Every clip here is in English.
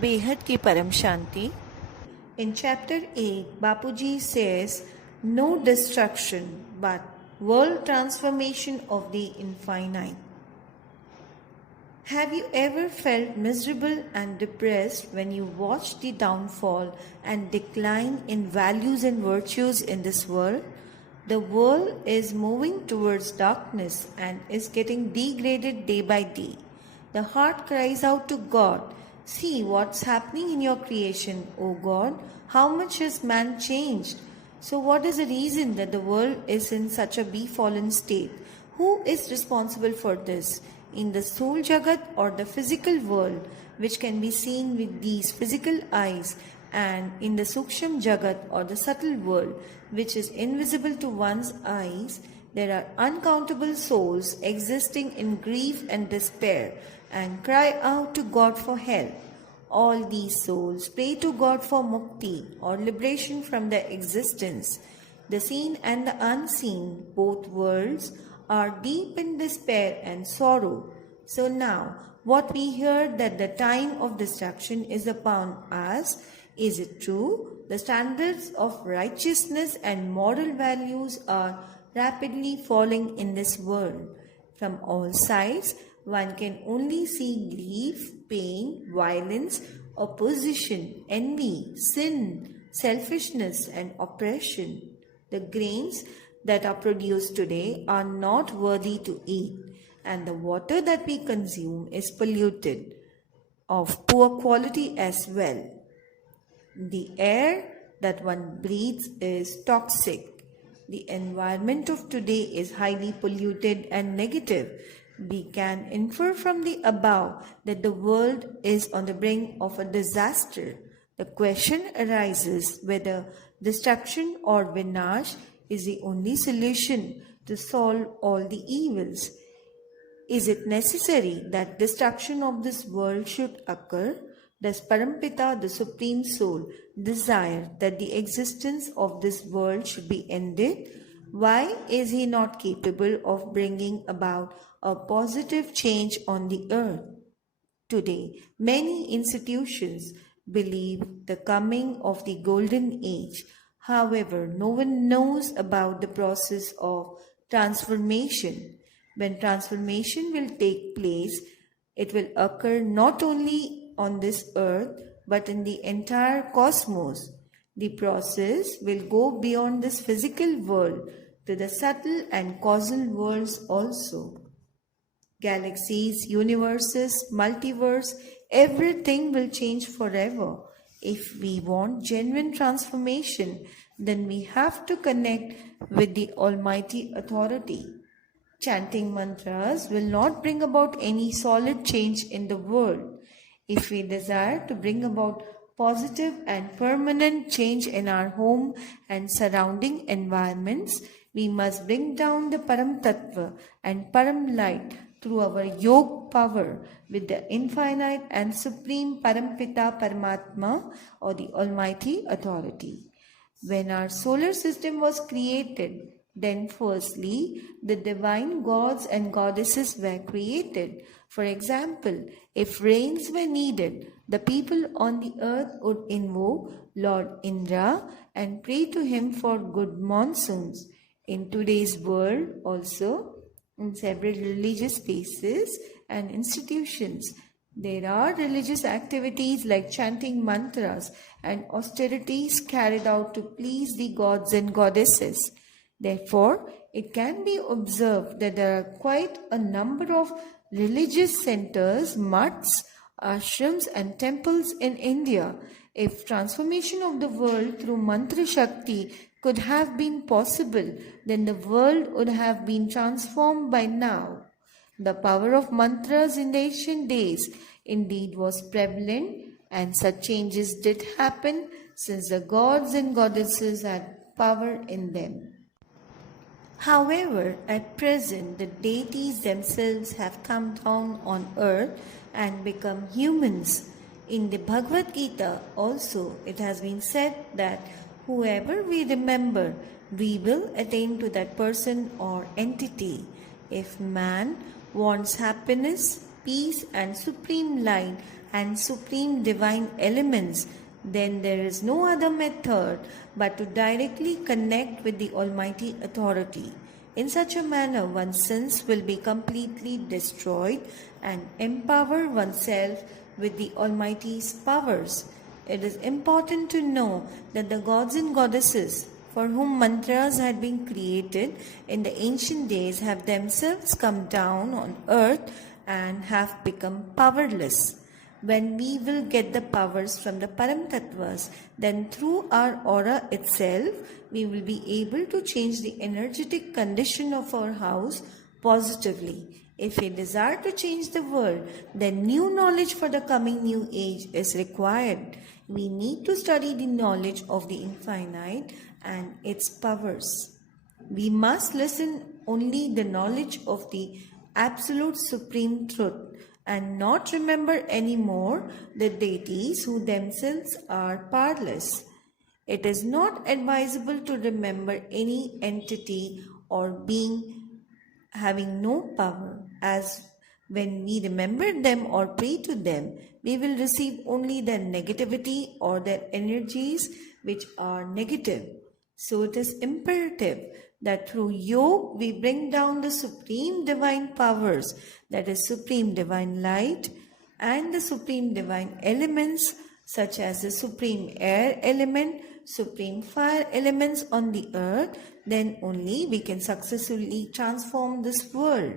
बेहद की परम शांति. In chapter 8, Bapuji says, no destruction but world transformation of the infinite. Have you ever felt miserable and depressed when you watch the downfall and decline in values and virtues in this world? The world is moving towards darkness and is getting degraded day by day. The heart cries out to God, see what's happening in your creation, O God. How much has man changed? So what is the reason that the world is in such a befallen state? Who is responsible for this? In the soul jagat or the physical world, which can be seen with these physical eyes, and in the suksham jagat or the subtle world, which is invisible to one's eyes, there are uncountable souls existing in grief and despair and cry out to God for help. All these souls pray to God for mukti or liberation from their existence. The seen and the unseen, both worlds, are deep in despair and sorrow. So now, what we heard that the time of destruction is upon us, is it true? The standards of righteousness and moral values are rapidly falling in this world. From all sides, one can only see grief, pain, violence, opposition, envy, sin, selfishness, and oppression. The grains that are produced today are not worthy to eat, and the water that we consume is polluted, of poor quality as well. The air that one breathes is toxic. The environment of today is highly polluted and negative. We can infer from the above that the world is on the brink of a disaster. The question arises whether destruction or vinash is the only solution to solve all the evils. Is it necessary that destruction of this world should occur? Does Parampita, the Supreme Soul, desire that the existence of this world should be ended? Why is he not capable of bringing about a positive change on the earth? Today, many institutions believe the coming of the golden age. However, no one knows about the process of transformation. When transformation will take place, it will occur not only on this earth but in the entire cosmos. The process will go beyond this physical world to the subtle and causal worlds also. Galaxies, universes, multiverse, everything will change forever. If we want genuine transformation, then we have to connect with the Almighty Authority. Chanting mantras will not bring about any solid change in the world. If we desire to bring about positive and permanent change in our home and surrounding environments, we must bring down the Param Tattva and Param Light through our Yog power with the infinite and supreme Parampita Paramatma or the Almighty Authority. When our solar system was created, then firstly, the divine gods and goddesses were created. For example, if rains were needed, the people on the earth would invoke Lord Indra and pray to him for good monsoons. In today's world also, in several religious spaces and institutions, there are religious activities like chanting mantras and austerities carried out to please the gods and goddesses. Therefore, it can be observed that there are quite a number of religious centers, mutts, ashrams and temples in India. If transformation of the world through mantra shakti could have been possible, then the world would have been transformed by now. The power of mantras in the ancient days indeed was prevalent, and such changes did happen since the gods and goddesses had power in them. However, at present, the deities themselves have come down on earth and become humans. In the Bhagavad Gita also, it has been said that whoever we remember, we will attain to that person or entity. If man wants happiness, peace and supreme light, and supreme divine elements, then there is no other method but to directly connect with the Almighty Authority. In such a manner, one's sins will be completely destroyed and empower oneself with the Almighty's powers. It is important to know that the gods and goddesses for whom mantras had been created in the ancient days have themselves come down on earth and have become powerless. When we will get the powers from the Param Tattvas, then through our aura itself, we will be able to change the energetic condition of our house positively. If we desire to change the world, then new knowledge for the coming new age is required. We need to study the knowledge of the infinite and its powers. We must listen only the knowledge of the absolute supreme truth and not remember anymore the deities who themselves are powerless. It is not advisable to remember any entity or being having no power, as when we remember them or pray to them, we will receive only their negativity or their energies which are negative. So it is imperative that through yoga we bring down the supreme divine powers, that is supreme divine light, and the supreme divine elements such as the supreme air element, supreme fire elements on the earth, then only we can successfully transform this world.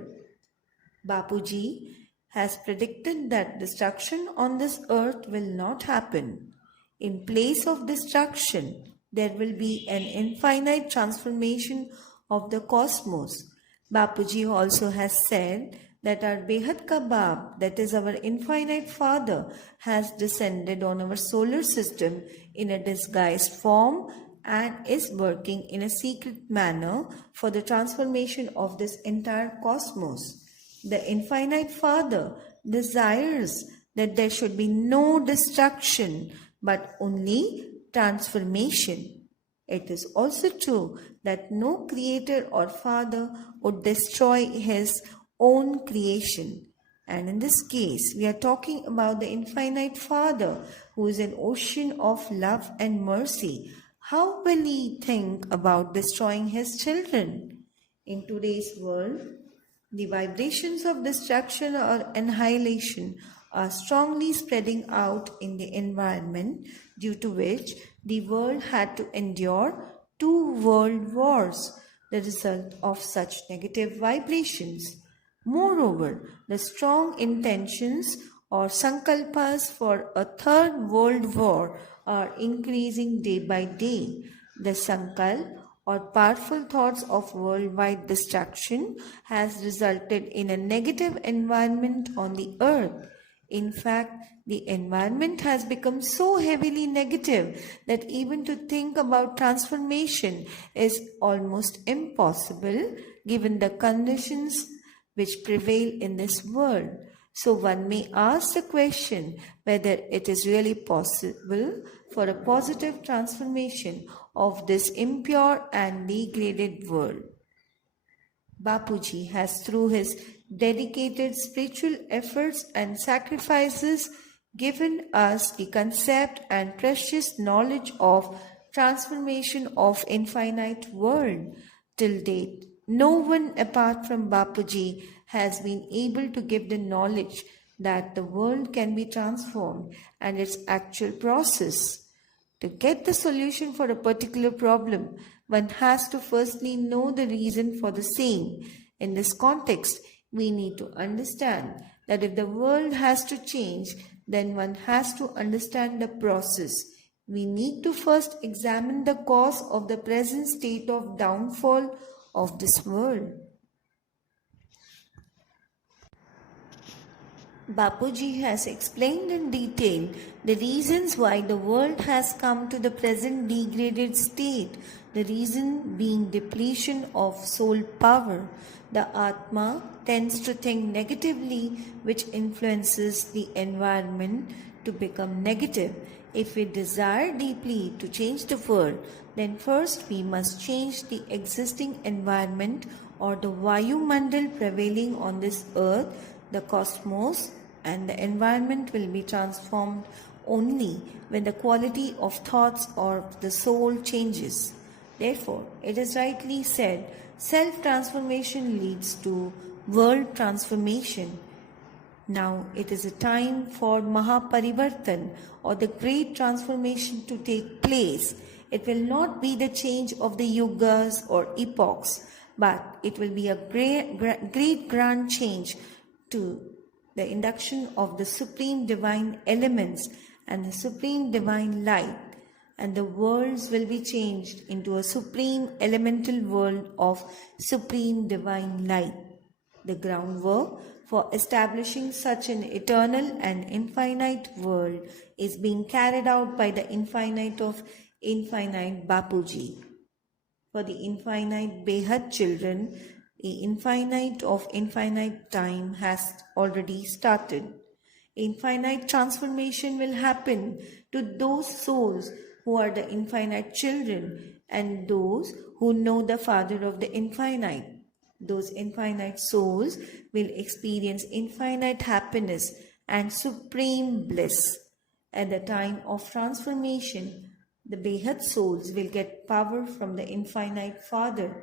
Bapuji has predicted that destruction on this earth will not happen. In place of destruction, there will be an infinite transformation of the cosmos. Bapuji also has said that our Behad Ka Baap, that is our infinite Father, has descended on our solar system in a disguised form and is working in a secret manner for the transformation of this entire cosmos. The infinite Father desires that there should be no destruction but only transformation. It is also true that no creator or father would destroy his own creation. And in this case, we are talking about the infinite Father who is an ocean of love and mercy. How will he think about destroying his children? In today's world, the vibrations of destruction or annihilation are strongly spreading out in the environment, due to which the world had to endure 2 world wars, the result of such negative vibrations. Moreover, the strong intentions or sankalpas for a 3rd world war are increasing day by day. The sankalp or powerful thoughts of worldwide destruction has resulted in a negative environment on the earth. In fact, the environment has become so heavily negative that even to think about transformation is almost impossible given the conditions which prevail in this world. So one may ask the question whether it is really possible for a positive transformation of this impure and degraded world. Bapuji has, through his dedicated spiritual efforts and sacrifices, given us the concept and precious knowledge of transformation of infinite world. Till date, no one apart from Bapuji has been able to give the knowledge that the world can be transformed and its actual process. To get the solution for a particular problem, one has to firstly know the reason for the same. In this context, we need to understand that if the world has to change, then one has to understand the process. We need to first examine the cause of the present state of downfall of this world. Bapuji has explained in detail the reasons why the world has come to the present degraded state, the reason being depletion of soul power. The Atma tends to think negatively, which influences the environment to become negative. If we desire deeply to change the world, then first we must change the existing environment or the Vayu Mandal prevailing on this earth, the cosmos, and the environment will be transformed only when the quality of thoughts or the soul changes. Therefore, it is rightly said, self-transformation leads to world transformation. Now it is a time for Mahaparivartan, or the great transformation, to take place. It will not be the change of the yugas or epochs, but it will be a great grand change to the induction of the supreme divine elements and the supreme divine light, and the worlds will be changed into a supreme elemental world of supreme divine light. The groundwork for establishing such an eternal and infinite world is being carried out by the infinite of infinite Bapuji. For the infinite Behad children, the infinite of infinite time has already started. Infinite transformation will happen to those souls who are the infinite children and those who know the Father of the infinite. Those infinite souls will experience infinite happiness and supreme bliss. At the time of transformation, the Behad souls will get power from the infinite Father.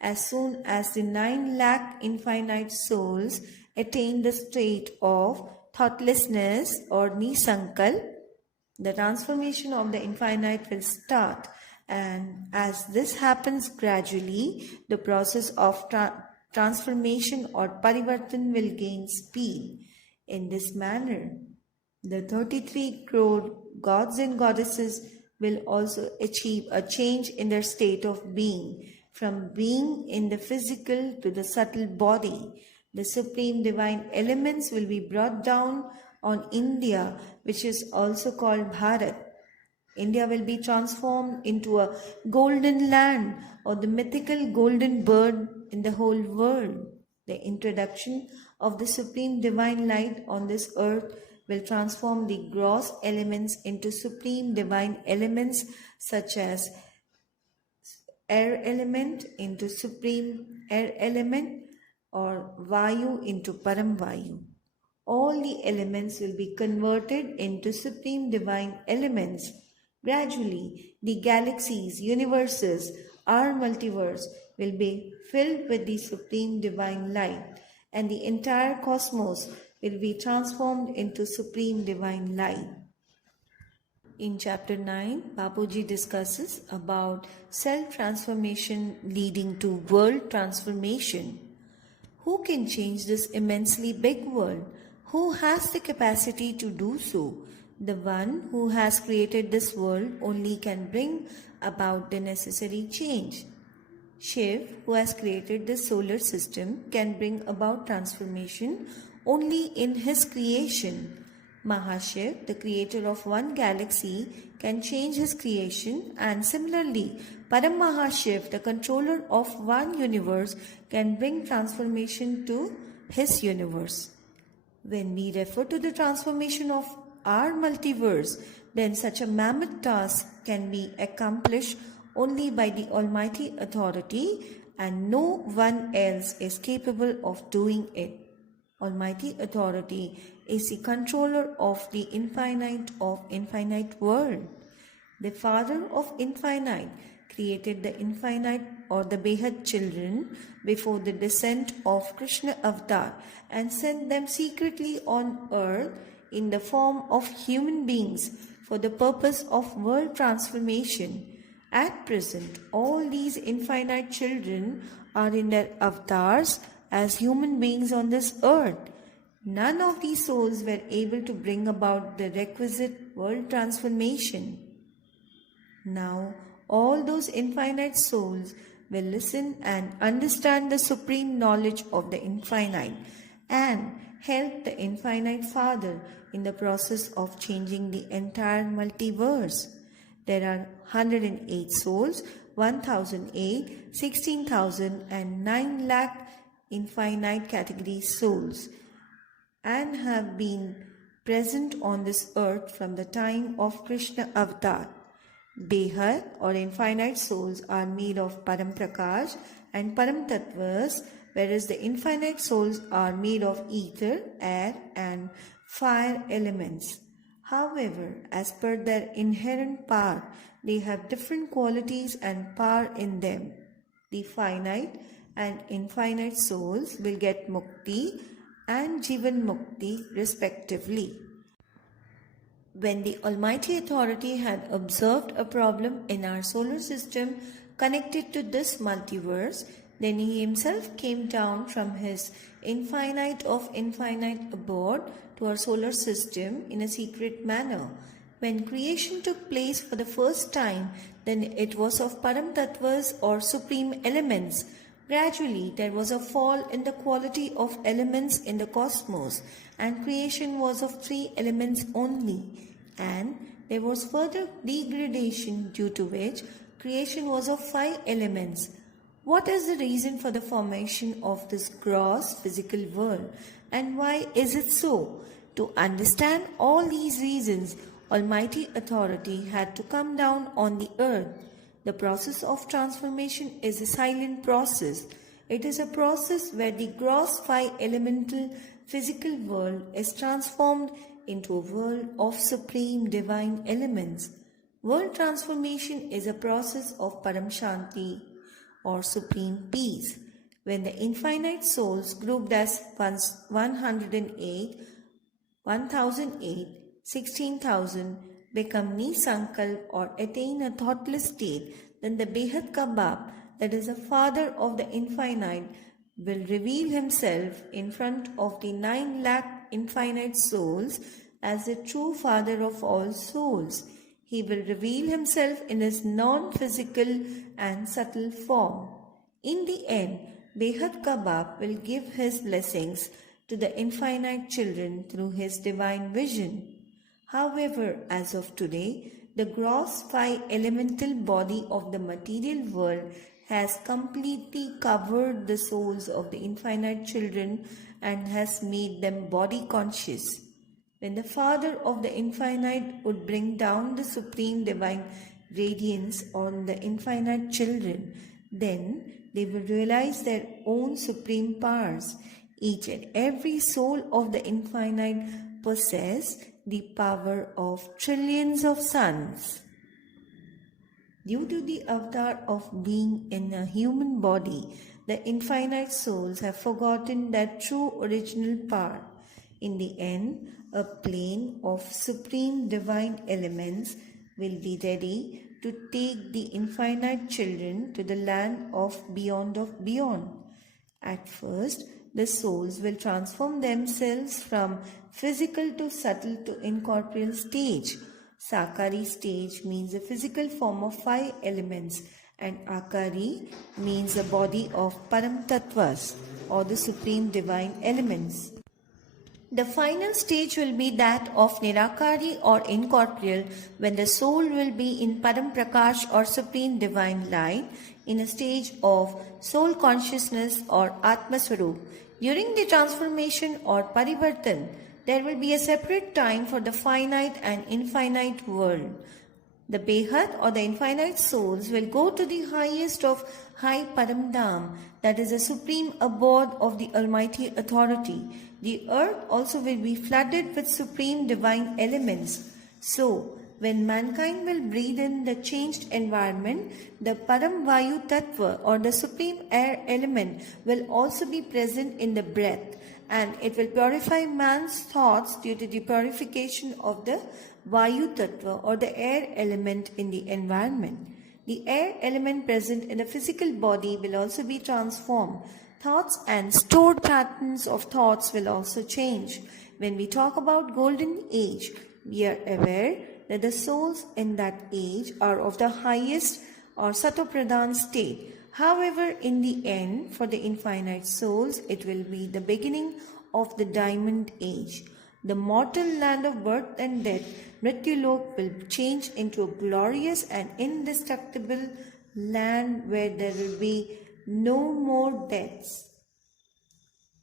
As soon as the 9 lakh infinite souls attain the state of thoughtlessness or nisankal, the transformation of the infinite will start. And as this happens gradually, the process of transformation or parivartan will gain speed. In this manner, the 33 crore gods and goddesses will also achieve a change in their state of being, from being in the physical to the subtle body. The supreme divine elements will be brought down on India, which is also called Bharat. India will be transformed into a golden land, or the mythical golden bird in the whole world. The introduction of the supreme divine light on this earth will transform the gross elements into supreme divine elements, such as air element into supreme air element, or Vayu into Param Vayu. All the elements will be converted into supreme divine elements. Gradually, the galaxies, universes, our multiverse will be filled with the supreme divine light, and the entire cosmos will be transformed into supreme divine light. In chapter 9, Bapuji discusses about self-transformation leading to world transformation. Who can change this immensely big world? Who has the capacity to do so? The one who has created this world only can bring about the necessary change. Shiv, who has created the solar system, can bring about transformation only in his creation. Mahashiv, the creator of one galaxy, can change his creation, and similarly, Param Mahashiv, the controller of one universe, can bring transformation to his universe. When we refer to the transformation of our multiverse, then such a mammoth task can be accomplished only by the Almighty Authority, and no one else is capable of doing it. Almighty Authority is the controller of the infinite of infinite world. The Father of infinite created the infinite or the Behad children before the descent of Krishna Avatar and sent them secretly on earth in the form of human beings for the purpose of world transformation. At present, all these infinite children are in their avatars as human beings on this earth. None of these souls were able to bring about the requisite world transformation. Now, all those infinite souls will listen and understand the supreme knowledge of the infinite and help the infinite Father in the process of changing the entire multiverse. There are 108 souls, 1008, 16,000 and 9 lakh infinite category souls, and have been present on this earth from the time of Krishna Avatar. Behad or infinite souls are made of Param Prakash and Param Tattvas, whereas the infinite souls are made of ether, air and fire elements. However, as per their inherent power, they have different qualities and power in them. The finite and infinite souls will get mukti and jivan mukti respectively. When the Almighty Authority had observed a problem in our solar system connected to this multiverse, then he himself came down from his infinite of infinite abode to our solar system in a secret manner. When creation took place for the first time, then it was of Param Tattvas or supreme elements. Gradually, there was a fall in the quality of elements in the cosmos, and creation was of 3 elements only. And there was further degradation, due to which creation was of 5 elements. What is the reason for the formation of this gross physical world, and why is it so? To understand all these reasons, Almighty Authority had to come down on the earth. The process of transformation is a silent process. It is a process where the gross 5 elemental physical world is transformed into a world of supreme divine elements. World transformation is a process of Param Shanti or supreme peace. When the infinite souls grouped as 108, 1008, 16,000 become Nisankalp or attain a thoughtless state, then the Behad Kabab, that is the Father of the Infinite, will reveal himself in front of the 9 lakh infinite souls as the true Father of all souls. He will reveal himself in his non-physical and subtle form. In the end, Behad Kabab will give his blessings to the infinite children through his divine vision. However, as of today, the gross 5 elemental body of the material world has completely covered the souls of the infinite children and has made them body conscious. When the Father of the Infinite would bring down the supreme divine radiance on the infinite children, then they will realize their own supreme powers. Each and every soul of the infinite possess the power of trillions of suns. Due to the avatar of being in a human body, the infinite souls have forgotten their true original power. In the end, a plane of supreme divine elements will be ready to take the infinite children to the land of beyond. At first, the souls will transform themselves from physical to subtle to incorporeal stage. Sakari stage means the physical form of 5 elements, and Akari means the body of Param Tattvas or the supreme divine elements. The final stage will be that of Nirakari or incorporeal, when the soul will be in Param Prakash or supreme divine light in a stage of soul consciousness or Atma Swarup. During the transformation or Parivartan, there will be a separate time for the finite and infinite world. The Behad or the infinite souls will go to the highest of high Paramdham, that is the supreme abode of the Almighty Authority. The earth also will be flooded with supreme divine elements. So, when mankind will breathe in the changed environment, the Param Vayu Tattva or the supreme air element will also be present in the breath, and it will purify man's thoughts due to the purification of the Vayu Tattva or the air element in the environment. The air element present in the physical body will also be transformed. Thoughts and stored patterns of thoughts will also change. When we talk about golden age, we are aware that the souls in that age are of the highest or Satopradhan state. However, in the end, for the infinite souls, it will be the beginning of the diamond age. The mortal land of birth and death, Mrityulok, will change into a glorious and indestructible land where there will be no more deaths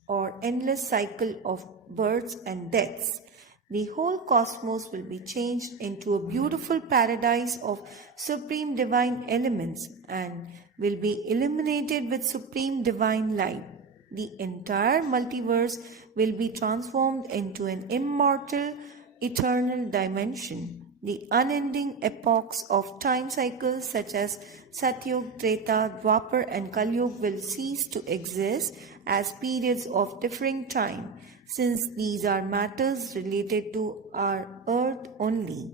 or endless cycle of births and deaths. The whole cosmos will be changed into a beautiful paradise of supreme divine elements and will be illuminated with supreme divine light. The entire multiverse will be transformed into an immortal, eternal dimension. The unending epochs of time cycles such as Satyug, Treta, Dwapar and Kalyug will cease to exist as periods of differing time, since these are matters related to our earth only.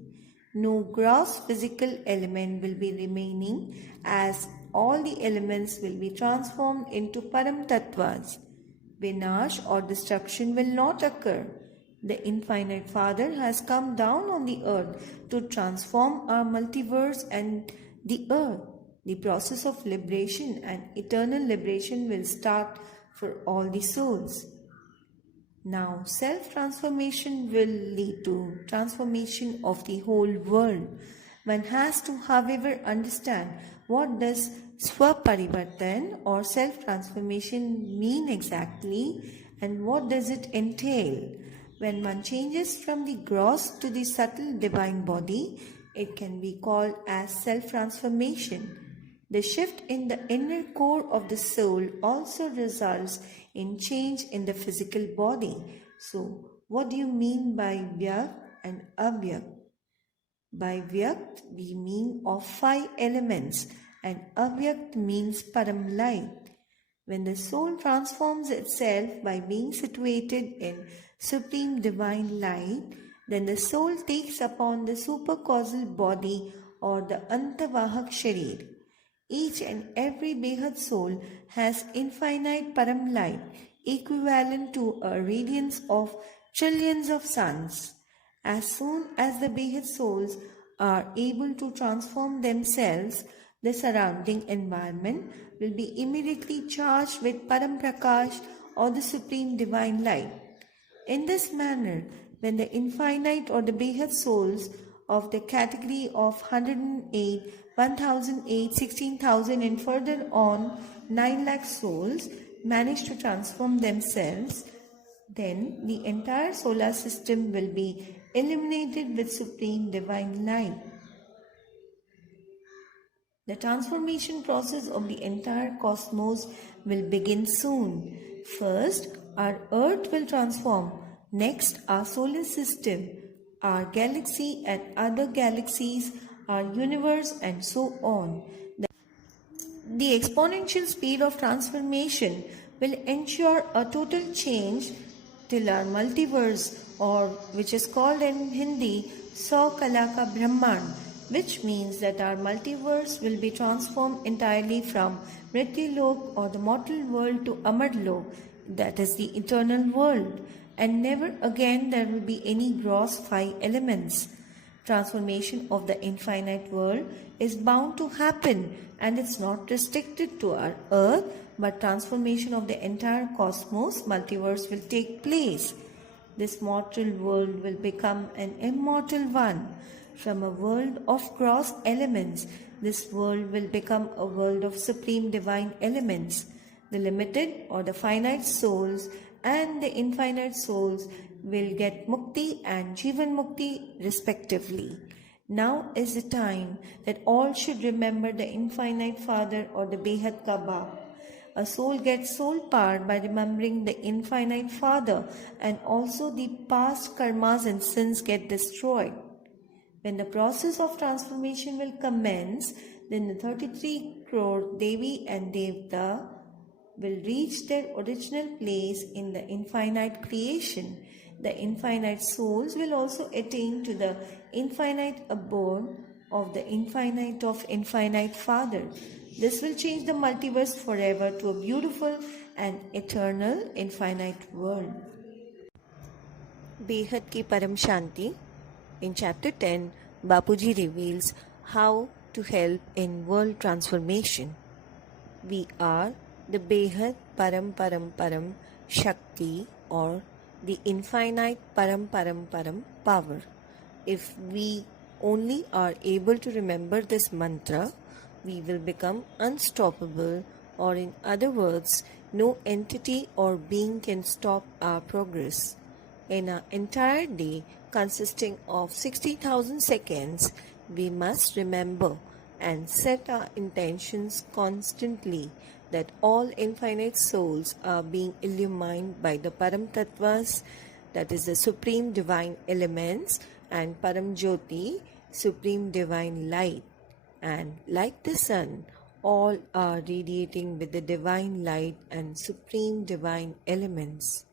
No gross physical element will be remaining, as all the elements will be transformed into Param Tattvas. Vinash or destruction will not occur. The Infinite Father has come down on the earth to transform our multiverse and the earth. The process of liberation and eternal liberation will start for all the souls. Now, self-transformation will lead to transformation of the whole world. One has to, however, understand what does Swaparivartan or self-transformation mean exactly and what does it entail. When one changes from the gross to the subtle divine body, it can be called as self-transformation. The shift in the inner core of the soul also results in change in the physical body. So, what do you mean by Vyakt and Avyakt? By Vyakt, we mean of 5 elements, and Avyakt means Param light. When the soul transforms itself by being situated in supreme divine light, then the soul takes upon the supercausal body or the Antavahak Sharir. Each and every Behad soul has infinite Param light, equivalent to a radiance of trillions of suns. As soon as the Behad souls are able to transform themselves, the surrounding environment will be immediately charged with Param Prakash or the Supreme Divine Light. In this manner, when the infinite or the Behad souls of the category of 108, 1008, 16,000 and further on 9 lakh souls manage to transform themselves, then the entire solar system will be illuminated with supreme divine light. The transformation process of the entire cosmos will begin soon. First, our earth will transform. Next, our solar system, our galaxy and other galaxies, our universe and so on. The exponential speed of transformation will ensure a total change till our multiverse, or which is called in Hindi Sau Kalaka Brahman, which means that our multiverse will be transformed entirely from Mrityulok or the mortal world to Amarlok, that is the eternal world, and never again there will be any gross 5 elements. Transformation of the infinite world is bound to happen, and it's not restricted to our earth, but transformation of the entire cosmos, multiverse will take place. This mortal world will become an immortal one. From a world of gross elements, this world will become a world of supreme divine elements. The limited or the finite souls and the infinite souls will get mukti and jivan mukti respectively. Now is the time that all should remember the infinite Father or the Behad Kaaba. A soul gets soul power by remembering the infinite Father, and also the past karmas and sins get destroyed. When the process of transformation will commence, then the 33 crore Devi and Devta will reach their original place in the infinite creation. The infinite souls will also attain to the infinite abode of the infinite Father. This will change the multiverse forever to a beautiful and eternal infinite world. Behad ki Param Shanti. In chapter 10, Bapuji reveals how to help in world transformation. We are the Behad Param Param Param Shakti, or the infinite Param Param Param power. If we only are able to remember this mantra, we will become unstoppable, or in other words, no entity or being can stop our progress. In our entire day, consisting of 60,000 seconds, we must remember and set our intentions constantly that all infinite souls are being illumined by the Param Tattvas, that is the supreme divine elements, and Param Jyoti, supreme divine light. And like the sun, all are radiating with the divine light and supreme divine elements.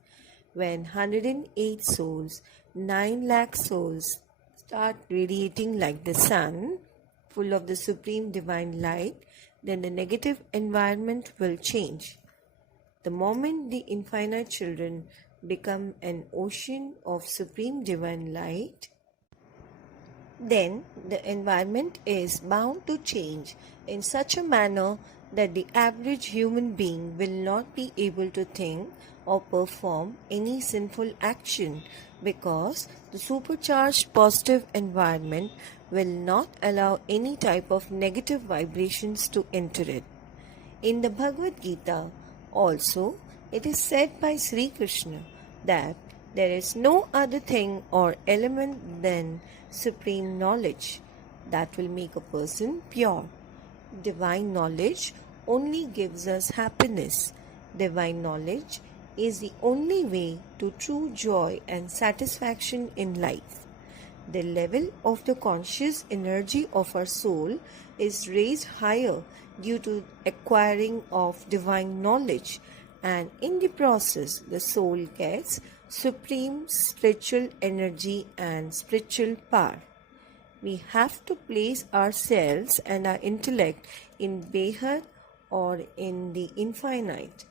When 108 souls, 9 lakh souls start radiating like the sun, full of the supreme divine light, then the negative environment will change. The moment the infinite children become an ocean of supreme divine light, then the environment is bound to change in such a manner that the average human being will not be able to think or perform any sinful action, because the supercharged positive environment will not allow any type of negative vibrations to enter it. In the Bhagavad Gita also, it is said by Sri Krishna that there is no other thing or element than supreme knowledge that will make a person pure. Divine knowledge only gives us happiness. Divine knowledge is the only way to true joy and satisfaction in life. The level of the conscious energy of our soul is raised higher due to acquiring of divine knowledge, and in the process the soul gets supreme spiritual energy and spiritual power. We have to place ourselves and our intellect in Behad or in the infinite.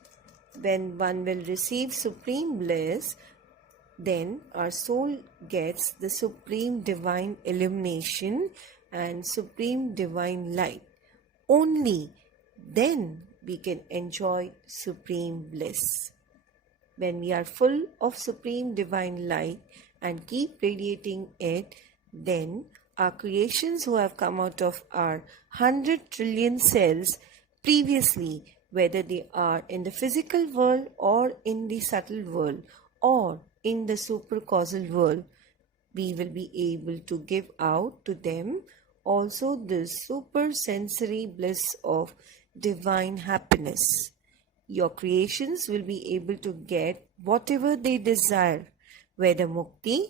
When one will receive supreme bliss, then our soul gets the supreme divine illumination and supreme divine light. Only then we can enjoy supreme bliss. When we are full of supreme divine light and keep radiating it, then our creations who have come out of our 100 trillion cells previously, whether they are in the physical world or in the subtle world or in the supercausal world, we will be able to give out to them also the super sensory bliss of divine happiness. Your creations will be able to get whatever they desire, whether mukti,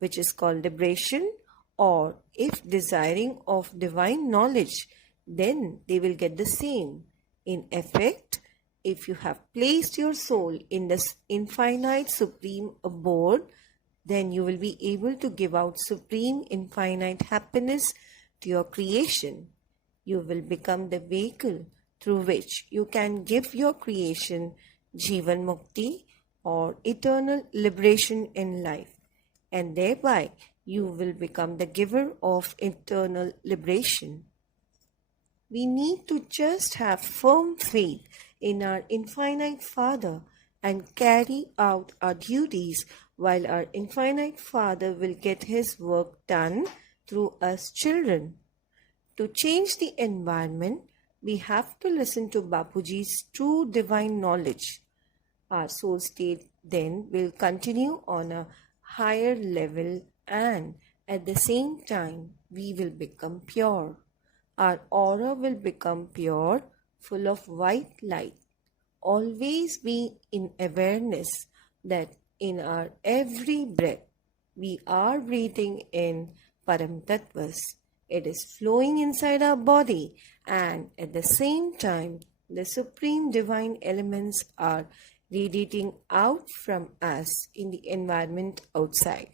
which is called liberation, or if desiring of divine knowledge, then they will get the same. In effect, if you have placed your soul in the infinite supreme abode, then you will be able to give out supreme infinite happiness to your creation. You will become the vehicle through which you can give your creation Jivan Mukti or eternal liberation in life, and thereby you will become the giver of eternal liberation. We need to just have firm faith in our infinite Father and carry out our duties, while our infinite Father will get his work done through us children. To change the environment, we have to listen to Bapuji's true divine knowledge. Our soul state then will continue on a higher level, and at the same time we will become pure. Our aura will become pure, full of white light. Always be in awareness that in our every breath we are breathing in Param Tattvas. It is flowing inside our body, and at the same time the supreme divine elements are radiating out from us in the environment outside.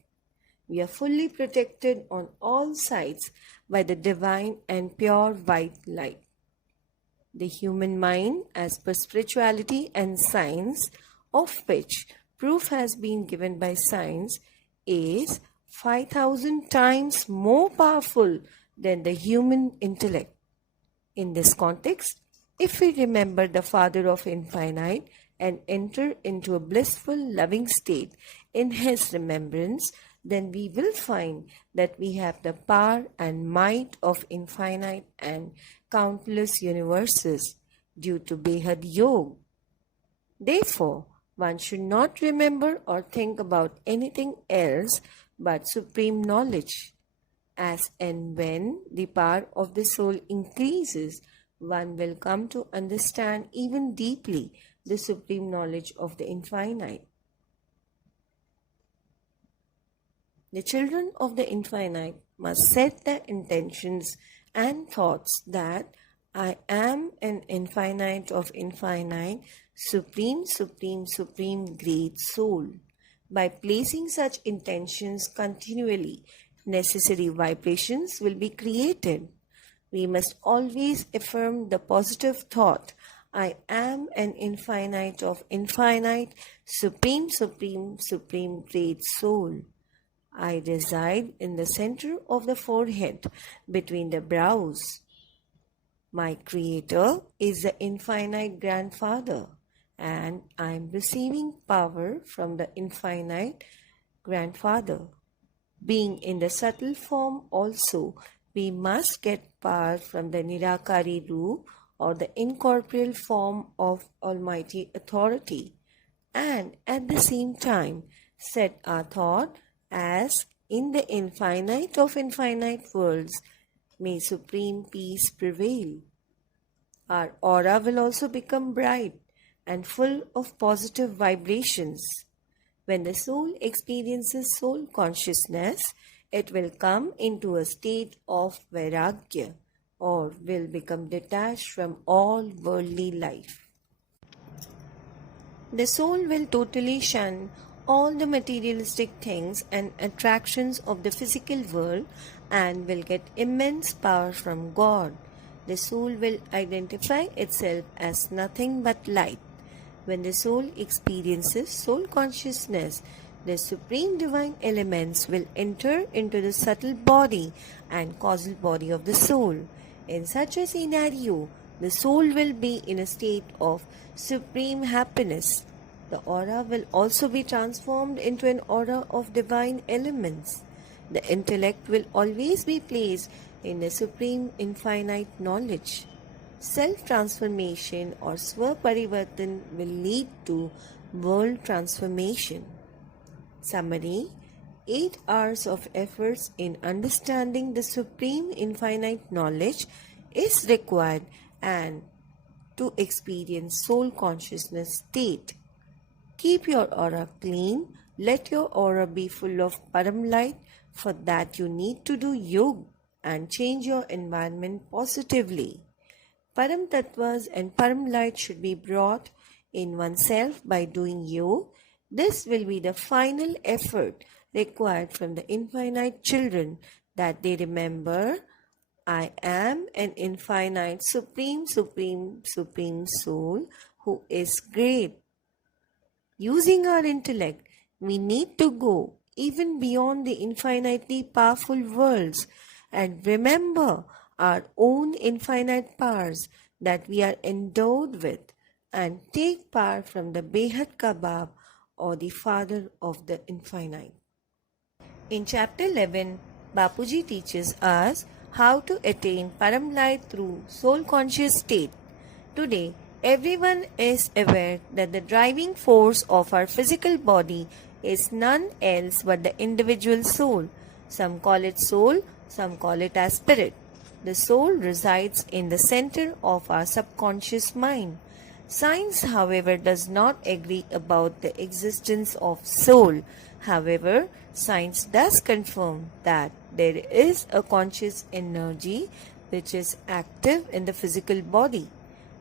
We are fully protected on all sides by the divine and pure white light. The human mind, as per spirituality and science, of which proof has been given by science, is 5,000 times more powerful than the human intellect. In this context, if we remember the Father of Infinite and enter into a blissful, loving state in His remembrance, then we will find that we have the power and might of infinite and countless universes due to Behad Yog. Therefore, one should not remember or think about anything else but supreme knowledge. As and when the power of the soul increases, one will come to understand even deeply the supreme knowledge of the infinite. The children of the infinite must set their intentions and thoughts that I am an infinite of infinite, supreme, supreme, supreme great soul. By placing such intentions continually, necessary vibrations will be created. We must always affirm the positive thought, I am an infinite of infinite, supreme, supreme, supreme great soul. I reside in the center of the forehead between the brows. My Creator is the infinite grandfather, and I am receiving power from the infinite grandfather. Being in the subtle form also, we must get power from the Nirakari Roop or the incorporeal form of Almighty Authority, and at the same time set our thought as in the infinite of infinite worlds, may supreme peace prevail. Our aura will also become bright and full of positive vibrations. When the soul experiences soul consciousness, it will come into a state of vairagya or will become detached from all worldly life. The soul will totally shun all the materialistic things and attractions of the physical world and will get immense power from God. The soul will identify itself as nothing but light. When the soul experiences soul consciousness, the supreme divine elements will enter into the subtle body and causal body of the soul. In such a scenario, the soul will be in a state of supreme happiness. The aura will also be transformed into an aura of divine elements. The intellect will always be placed in the supreme infinite knowledge. Self-transformation or Swa-Parivartan will lead to world transformation. Summary: 8 hours of efforts in understanding the supreme infinite knowledge is required and to experience soul consciousness state. Keep your aura clean. Let your aura be full of Param light. For that you need to do yoga and change your environment positively. Param Tattvas and Param light should be brought in oneself by doing yoga. This will be the final effort required from the infinite children, that they remember, I am an infinite, supreme, supreme, supreme soul who is great. Using our intellect, we need to go even beyond the infinitely powerful worlds and remember our own infinite powers that we are endowed with and take power from the Behad Kabab or the Father of the Infinite. In chapter 11, Bapuji teaches us how to attain Param light through soul conscious state. Today, everyone is aware that the driving force of our physical body is none else but the individual soul. Some call it soul, some call it as spirit. The soul resides in the center of our subconscious mind. Science, however, does not agree about the existence of soul. However, science does confirm that there is a conscious energy which is active in the physical body.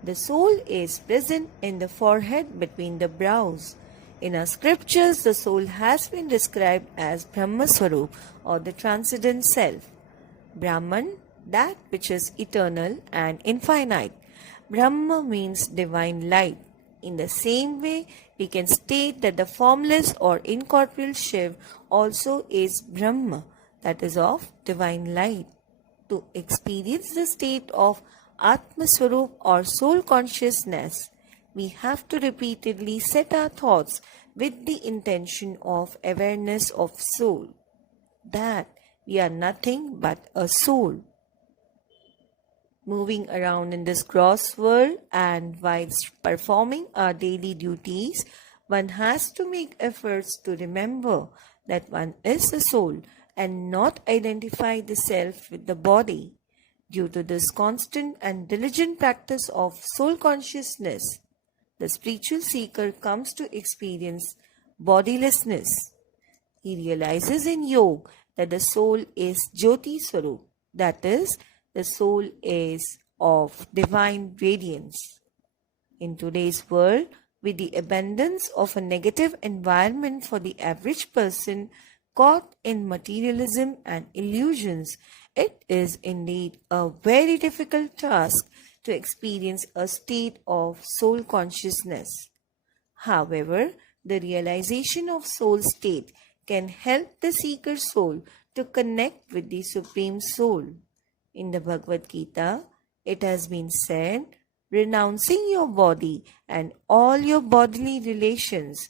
The soul is present in the forehead between the brows. In our scriptures, the soul has been described as Brahma Swarup or the transcendent self. Brahman, that which is eternal and infinite. Brahma means divine light. In the same way, we can state that the formless or incorporeal Shiv also is Brahma, that is of divine light. To experience the state of Atma Swarup or soul consciousness, we have to repeatedly set our thoughts with the intention of awareness of soul, that we are nothing but a soul. Moving around in this gross world and whilst performing our daily duties, one has to make efforts to remember that one is the soul and not identify the self with the body. Due to this constant and diligent practice of soul consciousness, the spiritual seeker comes to experience bodilessness. He realizes in yoga that the soul is Jyoti Swarup, that is, the soul is of divine radiance. In today's world, with the abundance of a negative environment for the average person caught in materialism and illusions, it is indeed a very difficult task to experience a state of soul consciousness. However, the realization of soul state can help the seeker soul to connect with the Supreme Soul. In the Bhagavad Gita, it has been said, renouncing your body and all your bodily relations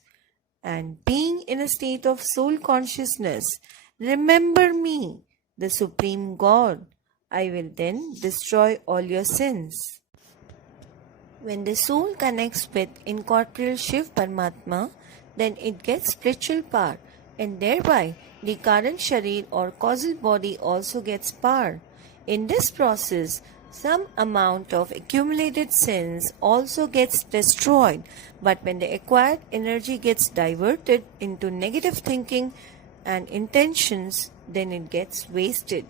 and being in a state of soul consciousness, remember me, the Supreme God. I will then destroy all your sins. When the soul connects with incorporeal Shiv Paramatma, then it gets spiritual power, and thereby the current sharir or causal body also gets power. In this process, some amount of accumulated sins also gets destroyed, but when the acquired energy gets diverted into negative thinking and intentions, then it gets wasted.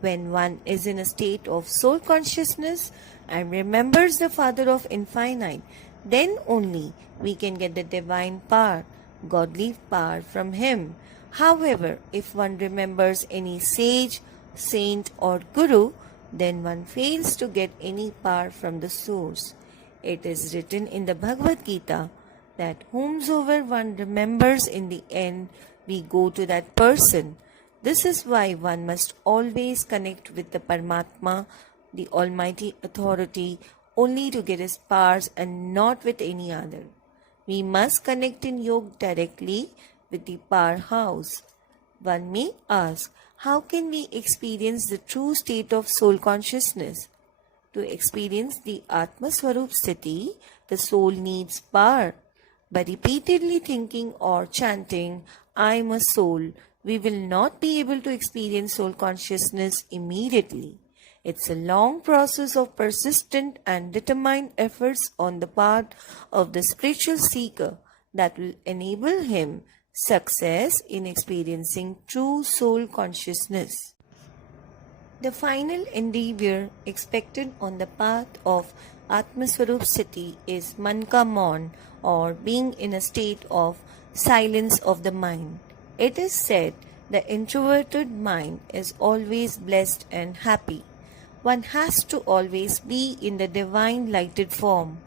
When one is in a state of soul consciousness and remembers the Father of Infinite, then only we can get the divine power, godly power from Him. However, if one remembers any sage, saint or guru, then one fails to get any power from the source. It is written in the Bhagavad Gita that whomsoever one remembers in the end, we go to that person. This is why one must always connect with the Paramatma, the Almighty Authority, only to get his powers and not with any other. We must connect in yoga directly with the powerhouse. One may ask, how can we experience the true state of soul consciousness? To experience the Atma Swarup Sthiti, the soul needs power. By repeatedly thinking or chanting, I am a soul, we will not be able to experience soul consciousness immediately. It's a long process of persistent and determined efforts on the part of the spiritual seeker that will enable him success in experiencing true soul consciousness. The final endeavor expected on the path of Atmaswarup Sthiti is Manka Maun, or being in a state of silence of the mind. It is said the introverted mind is always blessed and happy. One has to always be in the divine lighted form.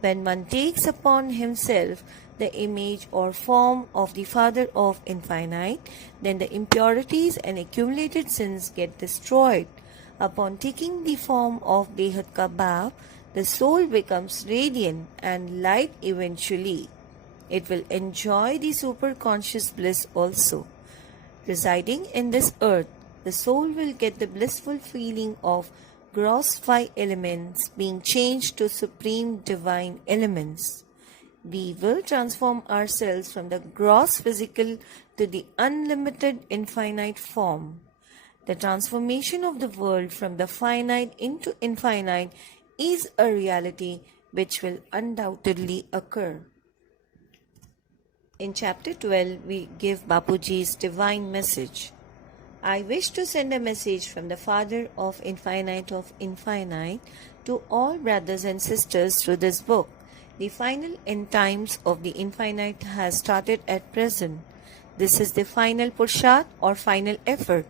When one takes upon himself the image or form of the Father of Infinite, then the impurities and accumulated sins get destroyed. Upon taking the form of Behat Ka Baap, the soul becomes radiant and light eventually. It will enjoy the superconscious bliss also. Residing in this earth, the soul will get the blissful feeling of gross five elements being changed to supreme divine elements. We will transform ourselves from the gross physical to the unlimited infinite form. The transformation of the world from the finite into infinite is a reality which will undoubtedly occur. In chapter 12, we give Bapuji's divine message. I wish to send a message from the Father of Infinite to all brothers and sisters through this book. The final end times of the infinite has started at present. This is the final purshat or final effort.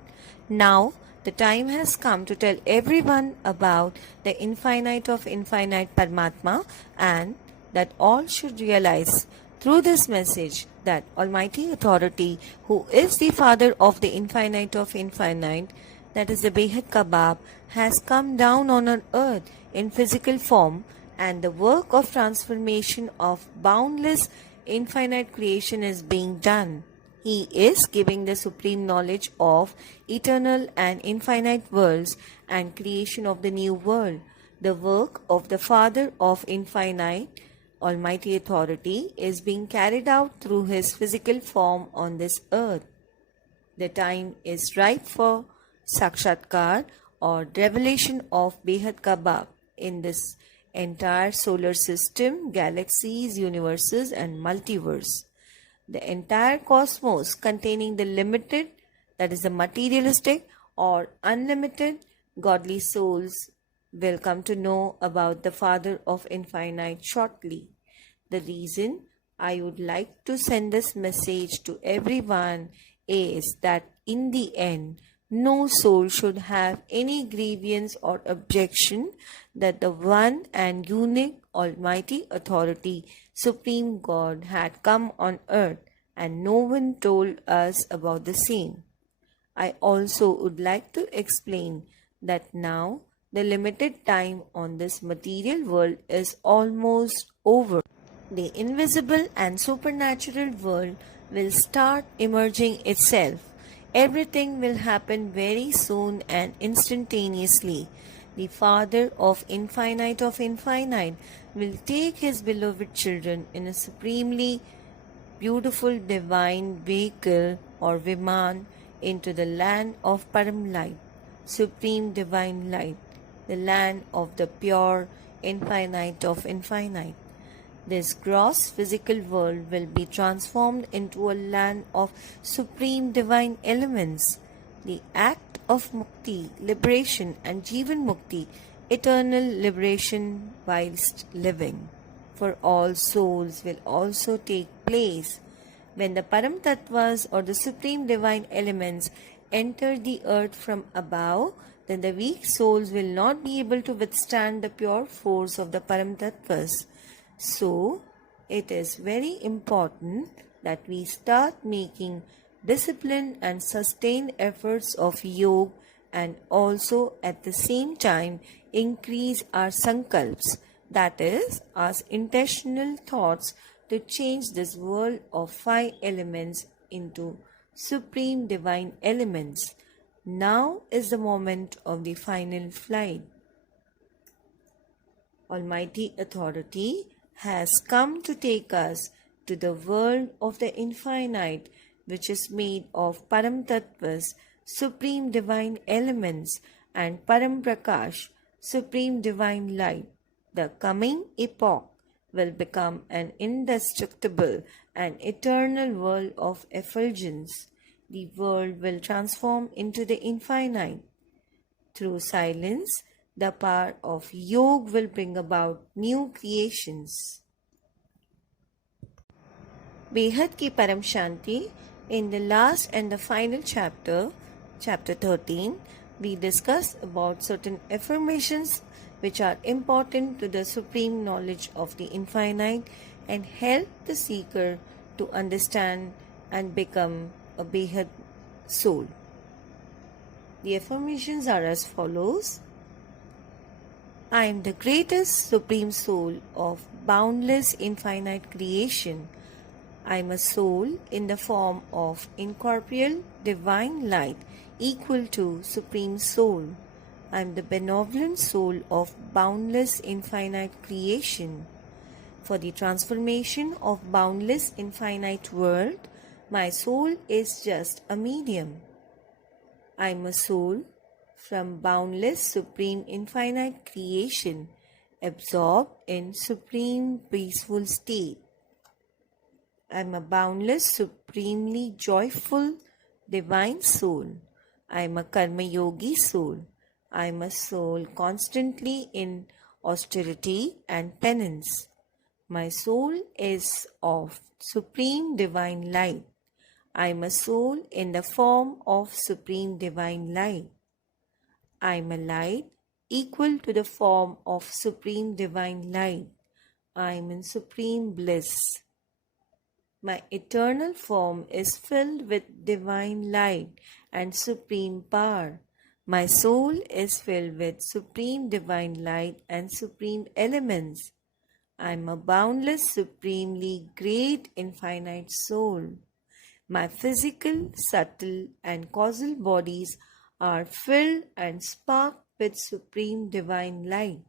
Now, the time has come to tell everyone about the infinite of infinite Paramatma, and that all should realize through this message that Almighty Authority, who is the Father of the infinite of infinite, that is the Behat Ka Baap, has come down on our earth in physical form, and the work of transformation of boundless infinite creation is being done. He is giving the supreme knowledge of eternal and infinite worlds and creation of the new world. The work of the Father of Infinite, Almighty Authority, is being carried out through His physical form on this earth. The time is ripe for Sakshatkar or revelation of Behad ka Baap in this entire solar system, galaxies, universes, and multiverse. The entire cosmos containing the limited, that is the materialistic, or unlimited godly souls will come to know about the Father of Infinite shortly. The reason I would like to send this message to everyone is that in the end, no soul should have any grievance or objection that the one and unique Almighty Authority, Supreme God, had come on earth and no one told us about the same. I also would like to explain that now the limited time on this material world is almost over. The invisible and supernatural world will start emerging itself. Everything will happen very soon and instantaneously. The Father of Infinite will take his beloved children in a supremely beautiful divine vehicle or Viman into the land of Param Light, Supreme Divine Light, the land of the pure Infinite of Infinite. This gross physical world will be transformed into a land of supreme divine elements. The act of mukti, liberation, and jivan mukti, eternal liberation whilst living, for all souls will also take place. When the Param Tattvas or the supreme divine elements enter the earth from above, then the weak souls will not be able to withstand the pure force of the Param Tattvas. So, it is very important that we start making disciplined and sustained efforts of yoga and also at the same time increase our sankalps, that is, our intentional thoughts to change this world of 5 elements into supreme divine elements. Now is the moment of the final flight. Almighty Authority has come to take us to the world of the infinite, which is made of Param Tattvas, supreme divine elements, and Param Prakash, supreme divine light. The coming epoch will become an indestructible and eternal world of effulgence. The world will transform into the infinite. Through silence, the power of yoga will bring about new creations. Behad ki Param Shanti. In the last and the final chapter, chapter 13, we discussed about certain affirmations which are important to the supreme knowledge of the infinite and help the seeker to understand and become a Behad soul. The affirmations are as follows. I am the greatest supreme soul of boundless infinite creation. I am a soul in the form of incorporeal divine light equal to supreme soul. I am the benevolent soul of boundless infinite creation. For the transformation of boundless infinite world, my soul is just a medium. I am a soul from boundless supreme infinite creation, absorbed in supreme peaceful state. I am a boundless, supremely joyful divine soul. I am a karma yogi soul. I am a soul constantly in austerity and penance. My soul is of supreme divine light. I am a soul in the form of supreme divine light. I am a light equal to the form of supreme divine light. I am in supreme bliss. My eternal form is filled with divine light and supreme power. My soul is filled with supreme divine light and supreme elements. I am a boundless, supremely great, infinite soul. My physical, subtle, and causal bodies are filled and sparked with supreme divine light.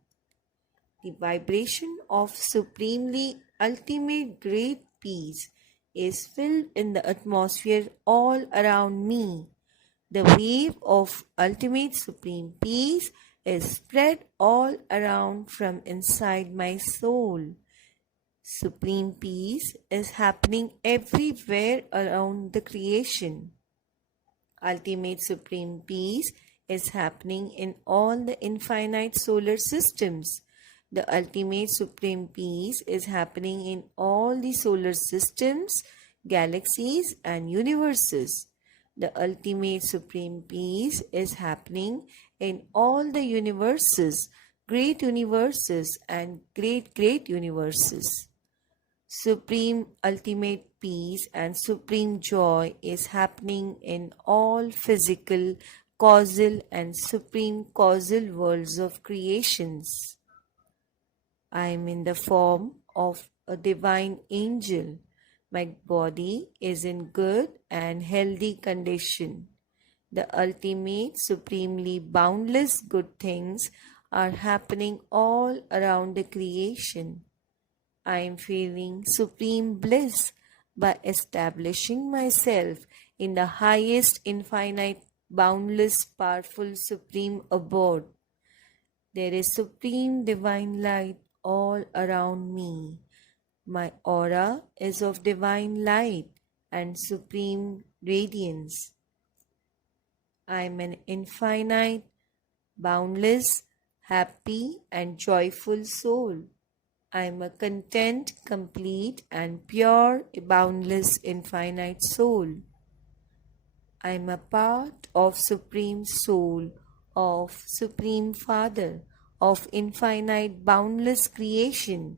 The vibration of supremely ultimate great peace is filled in the atmosphere all around me. The wave of ultimate supreme peace is spread all around from inside my soul. Supreme peace is happening everywhere around the creation. Ultimate supreme peace is happening in all the infinite solar systems. The ultimate supreme peace is happening in all the solar systems, galaxies, and universes. The ultimate supreme peace is happening in all the universes, great universes, and great universes. Supreme ultimate peace and supreme joy is happening in all physical, causal, and supreme causal worlds of creations. I am in the form of a divine angel. My body is in good and healthy condition. The ultimate, supremely boundless good things are happening all around the creation. I am feeling supreme bliss by establishing myself in the highest, infinite, boundless, powerful, supreme abode. There is supreme divine light all around me. My aura is of divine light and supreme radiance. I am an infinite, boundless, happy, and joyful soul. I am a content, complete, and pure, boundless, infinite soul. I am a part of Supreme Soul, of Supreme Father, of infinite, boundless creation,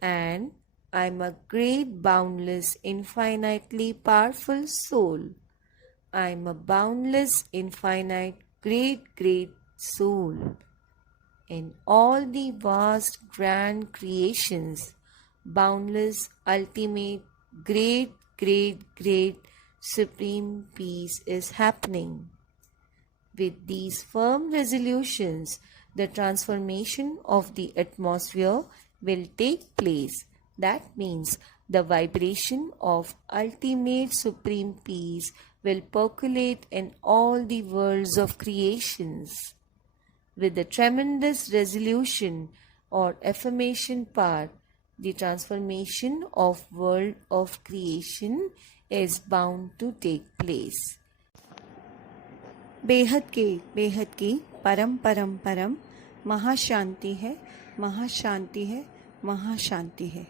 and I am a great, boundless, infinitely powerful soul. I am a boundless, infinite, great soul. In all the vast, grand creations, boundless, ultimate, great, supreme peace is happening. With these firm resolutions, the transformation of the atmosphere will take place. That means the vibration of ultimate supreme peace will percolate in all the worlds of creations. With the tremendous resolution or affirmation power, the transformation of world of creation is bound to take place. बेहद की परम परम परम महाशांति है, महाशांति है, महाशांति है।